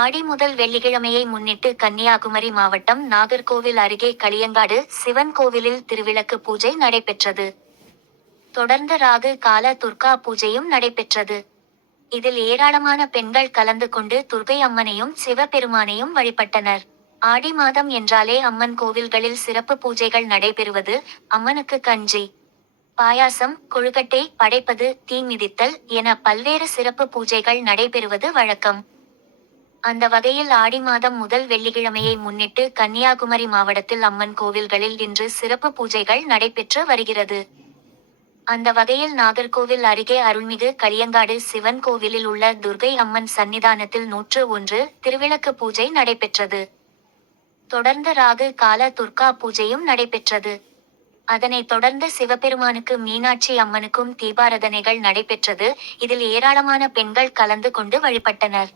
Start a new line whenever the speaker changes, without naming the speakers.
ஆடி முதல் வெள்ளிக்கிழமையை முன்னிட்டு கன்னியாகுமரி மாவட்டம் நாகர்கோவில் அருகே களியங்காடு சிவன் கோவிலில் திருவிளக்கு பூஜை நடைபெற்றது. தொடர்ந்து ராகு கால துர்கா பூஜையும் நடைபெற்றது. இதில் ஏராளமான பெண்கள் கலந்து கொண்டு துர்கை அம்மனையும் சிவபெருமானையும் வழிபட்டனர். ஆடி மாதம் என்றாலே அம்மன் கோவில்களில் சிறப்பு பூஜைகள் நடைபெறுவது அம்மனுக்கு கஞ்சி. பாயாசம் கொழுக்கட்டை படைப்பது தீ மிதித்தல் என பல்வேறு சிறப்பு பூஜைகள் நடைபெறுவது வழக்கம். அந்த வகையில் ஆடி மாதம் முதல் வெள்ளிக்கிழமையை முன்னிட்டு கன்னியாகுமரி மாவட்டத்தில் அம்மன் கோவில்களில் இன்று சிறப்பு பூஜைகள் நடைபெற்று வருகிறது. அந்த வகையில் நாகர்கோவில் அருகே அருள்மிகு களியங்காடு சிவன் கோவிலில் உள்ள துர்கை அம்மன் சன்னிதானத்தில் நூற்று ஒன்று திருவிளக்கு பூஜை நடைபெற்றது. தொடர்ந்து ராகு கால துர்கா பூஜையும் நடைபெற்றது. அதனைத் தொடர்ந்து சிவபெருமானுக்கு மீனாட்சி அம்மனுக்கும் தீபாரதனைகள் நடைபெற்றது. இதில் ஏராளமான பெண்கள் கலந்து கொண்டு வழிபட்டனர்.